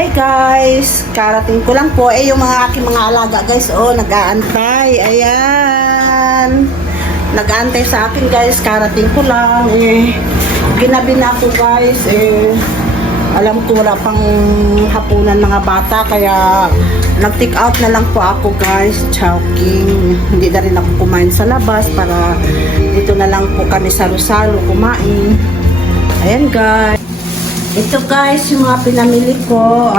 Hi guys! Karating ko lang po. Yung mga aking mga alaga guys, nag-aantay. Ayan. Nag-aantay sa akin guys. Karating ko lang. Ginabi na ako guys. Alam ko wala pang hapunan mga bata. Kaya nag-take out na lang po ako guys. Chowking. Hindi na rin ako kumain sa labas. Para dito na lang po kami salo-salo kumain. Ayan guys. Ito guys, yung mga pinamili ko,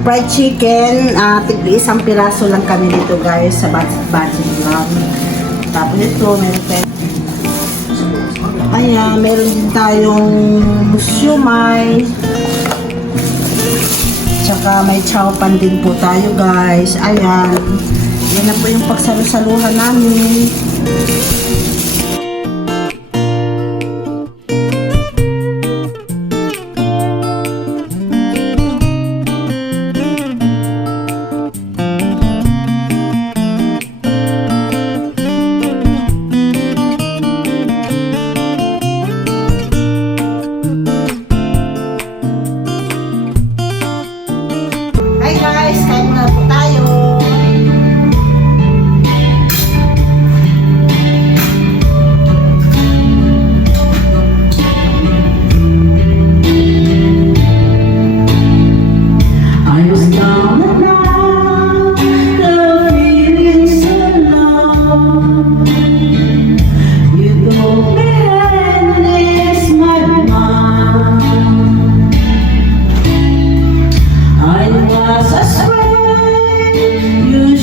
fried chicken, tig-isang piraso lang kami dito guys, sa budget lang. Tapos ito, meron tayo. Ayan, meron din tayong siumay. Tsaka may chow pan din po tayo guys. Ayan, yan na po yung pagsalusaluhan namin.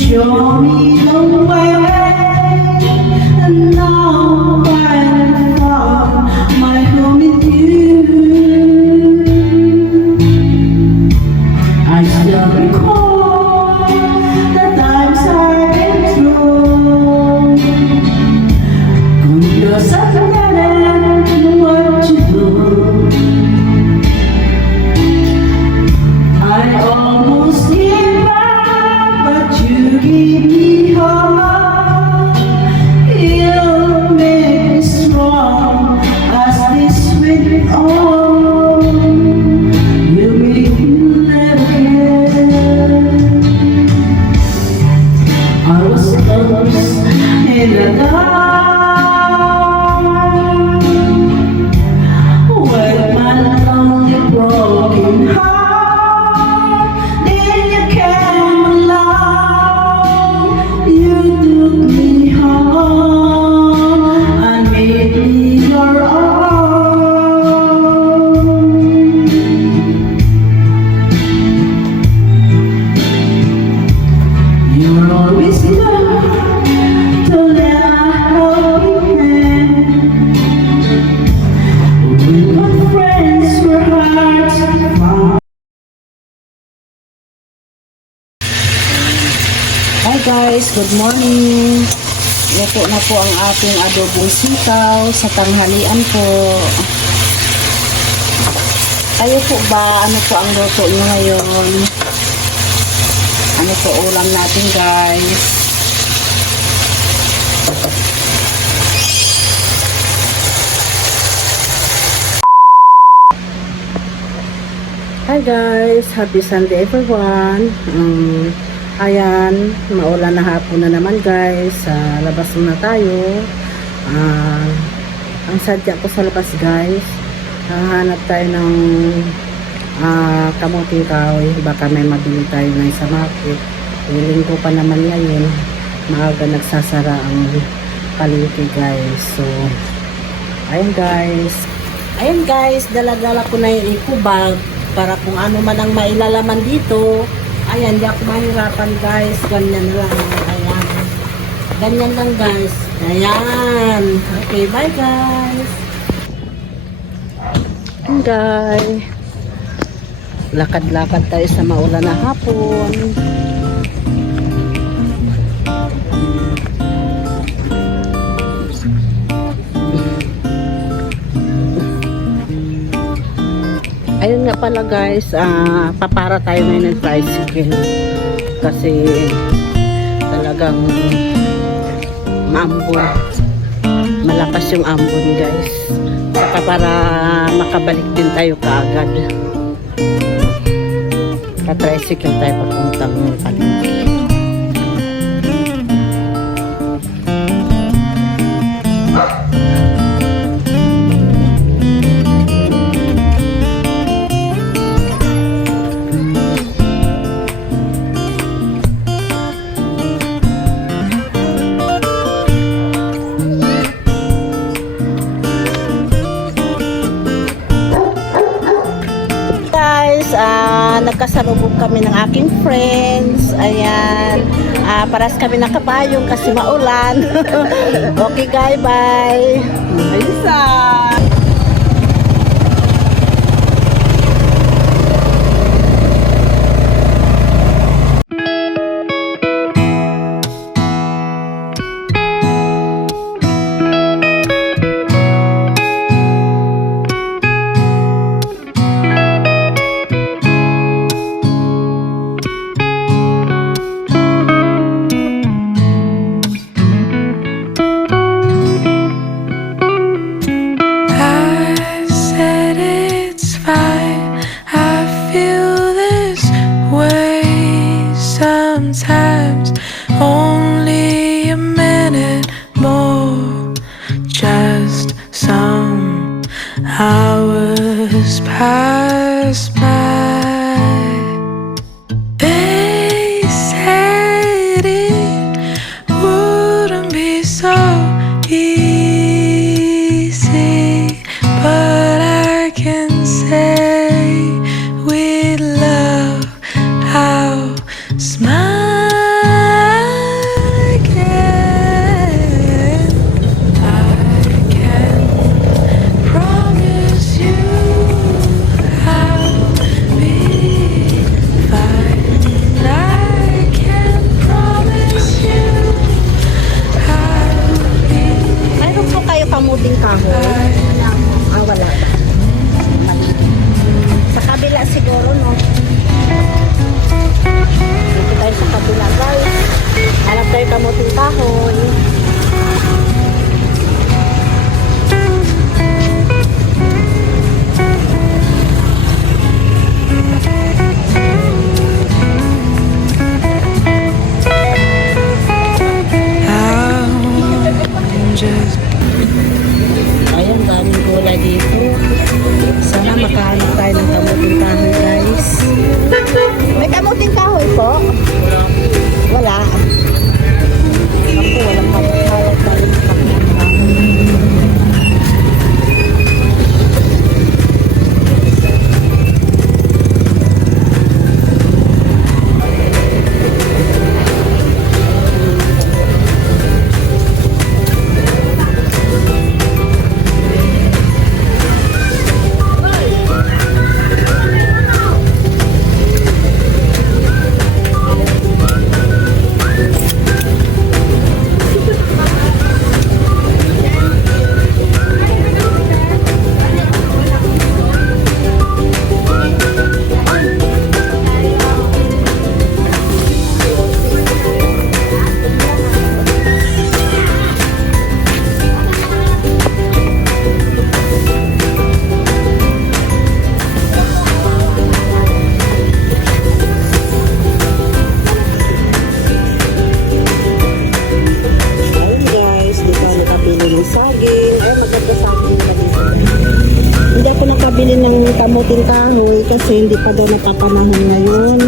Show me the way, and now I found my home with you. I still recall the times I've been through. Cause I've forgotten what you do. I almost gave up, but you give me hope. You'll make me strong as this went on. You make me live again. I was lost in the dark with my lonely broken heart. Hi guys, good morning. Luto na po ang ating adobong sitaw sa tanghalian po. Kayo po ba, ano po ang luto nyo ngayon? Ano po ulam natin guys? Hi guys, happy Sunday everyone. Ayan, maulan na hapon na naman guys. Labas na tayo. Ang sadya ko sa labas guys, hahanap tayo ng kamuting kahoy. Baka may mabili tayo na sa market. Hiling ko pa naman ngayon. Maaga nagsasara ang palengke guys. So, ayan guys. Ayan guys, dala-dala ko na yung eco bag para kung ano man ang mailalaman dito. Ayan, di ako mahirapan guys. Ganyan lang. Ayan. Ganyan lang guys. Ayan. Okay, bye guys. Ayan guys. Lakad-lakad tayo sa maulan na hapon. Ayun nga pala guys, papara tayo ngayon ng tricycle kasi talagang maambon, malakas yung ambon guys, saka para makabalik din tayo kaagad. Ka-tricycle tayo papuntang palengke. Guys, nagkasalubong kami ng aking friends. Ayan. Paras kami nakabayong kasi maulan. Okay, guys, bye. Ayusa. I said it's fine. I feel this way sometimes. Only a minute more, just some hours pass by. They said it wouldn't be so easy, but I can say with love I'll smile again. I can promise you I'll be fine. I can promise you I'll be Mayroon po kayo kamuting kahoy? Wala. Sa kabila siguro, no? Dito tayo sa kabila, guys. Hanap tayo kamuting kahoy. I'm just Ayan, daming gulay dito. Sana makahanap tayo ng kamuting kahoy, guys. May kamuting kahoy po? Wala. Ako, walang kamuting tayo ng kamuting kahoy. Ayun, guys, di pa nakabili ng saging. Ay, maganda saging nila dito. Hindi ako nakabili ng kamuting kahoy kasi hindi pa daw napapanahon ngayon.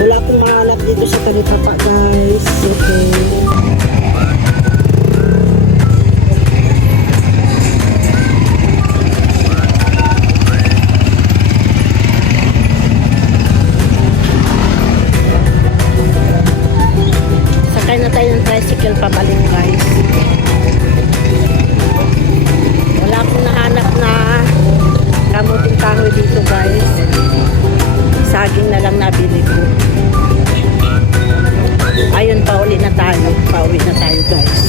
Wala akong mahanap dito sa Talipapa, guys. Okay. Sakay na tayo ng tricycle pabalik, guys. Wala akong nahanap na kamuting kahoy dito, guys. Saging na lang nabili ko. Ayun, pauwi na tayo. Pauwi na tayo, guys.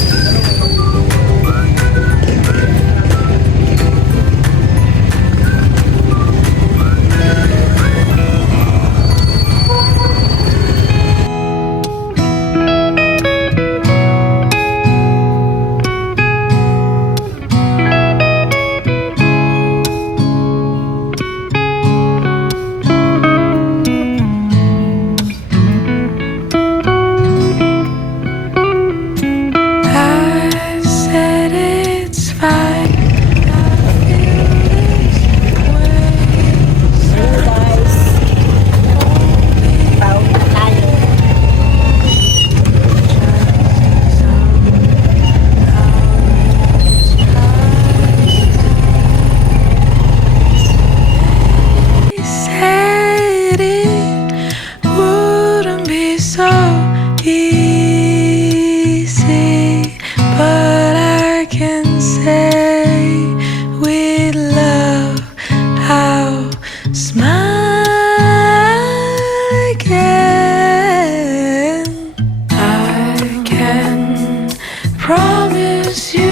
promise you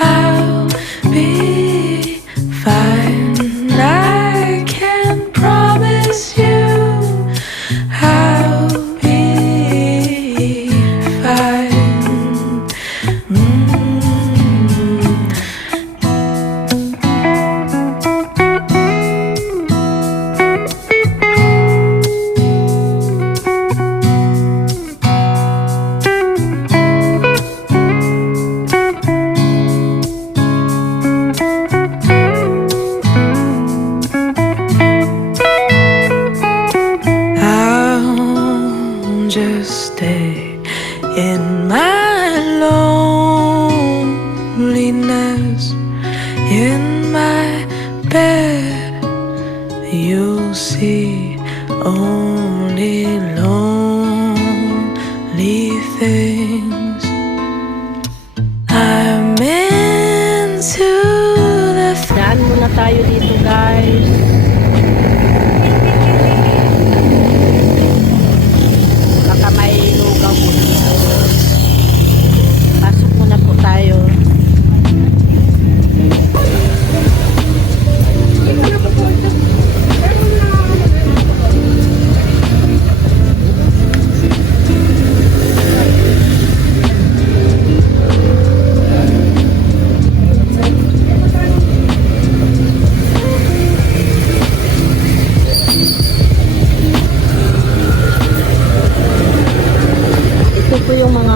I'll be fine. I can promise you I'll be fine. I'll just stay in my loneliness, in my bed. You'll see only lonely things. I'm into the Daan muna tayo dito guys. Baka may lugaw po dito. Pasok muna po tayo. Ito po yung mga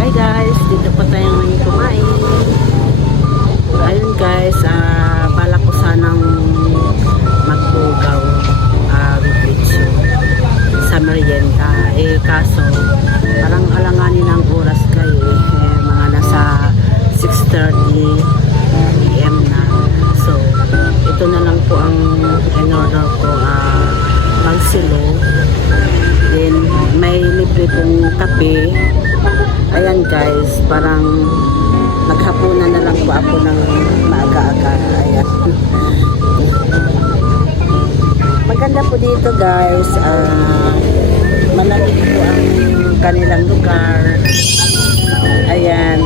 Hi guys, dito pa tayo ngayon kumain. Ayun guys, balak ko sanang magbugaw with pizza sa merienda. Kaso parang alanganin ang oras kayo mga nasa 6:30 PM na. So, ito na lang po ang in-order ko, pangsilo. Then, may libre pong kape. Ayan guys, parang maghapunan na lang po ako ng maaga-aga. Ayan. Maganda po dito guys. Malamig po ang kanilang lugar. Ayan.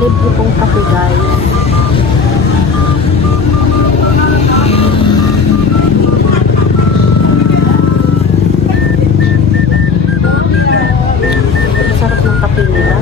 libre pong kape guys. Sarap ng kape nila.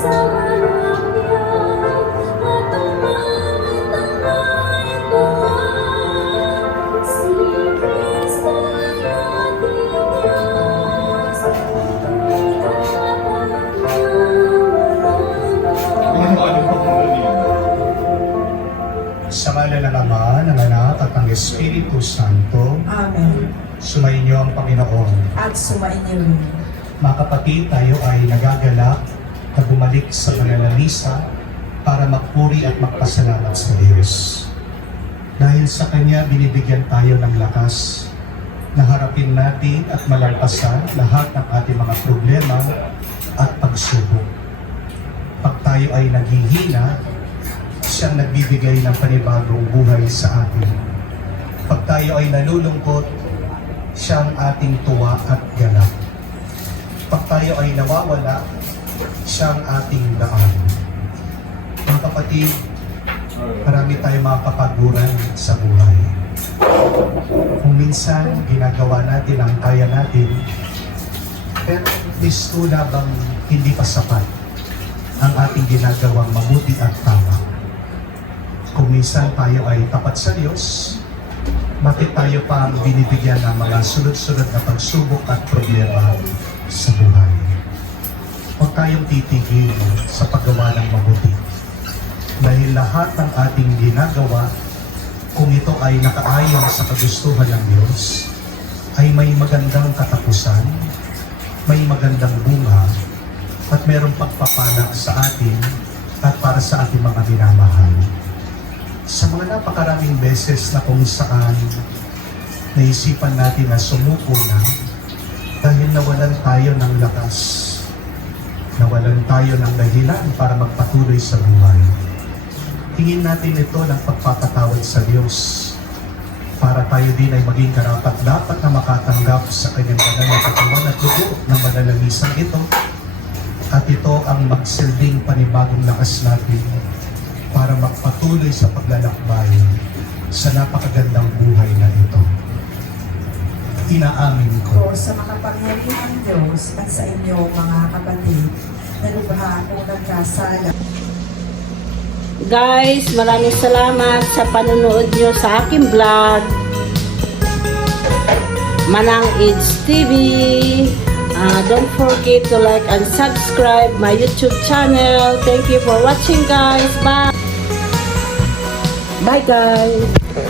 sa harap niya at ang langit ang nais buhay. Si Kristo ay ating Diyos, ito'y tapat na Sa ngalan ng Ama, ng Anak, at ng Espiritu Santo, Amen. sumainyo ang Panginoon. At sumainyo rin. Mga kapatid, tayo ay nagagalak na bumalik sa banal na misa para magpuri at magpasalamat sa Diyos. Dahil sa Kanya, binibigyan tayo ng lakas na harapin natin at malampasan lahat ng ating mga problema at pagsubok. Pag tayo ay naghihina, siyang nagbibigay ng panibagong buhay sa atin. Pag tayo ay nalulungkot, siyang ating tuwa at ganap. Pag tayo ay nawawala, siyang ating daan. Mga kapatid, marami tayong mga kapaguran sa buhay. Kung minsan, ginagawa natin ang kaya natin, pero gusto na bang hindi pa sapat ang ating ginagawang mabuti at tama? Kung minsan tayo ay tapat sa Diyos, bakit tayo pa ang binibigyan ng mga sunod-sunod na pagsubok at problema sa buhay? Huwag tayong titigil sa paggawa ng mabuti. Dahil lahat ng ating ginagawa, kung ito ay nakaayon sa kagustuhan ng Diyos, ay may magandang katapusan, may magandang bunga, at mayroong pagpapala sa atin at para sa ating mga minamahal. Sa mga napakaraming beses na kung saan naisipan natin na sumuko na dahil nawalan tayo ng lakas, nawalan tayo ng dahilan para magpatuloy sa buhay. Tingin natin ito ng pagpapatawad sa Diyos para tayo din ay maging karapat-dapat na makatanggap sa kanyang banal na katawan at dugo ng banal na misang ito, at ito ang magsilbing panibagong lakas natin para magpatuloy sa paglalakbay sa napakagandang buhay na ito. Inaamin ko Ko sa makapangyarihang Diyos at sa inyo mga kapatid, na lubha akong nagkasala. Guys, maraming salamat sa panonood nyo sa aking vlog. Manang It's TV. Don't forget to like and subscribe my YouTube channel. Thank you for watching, guys. Bye. Bye, guys.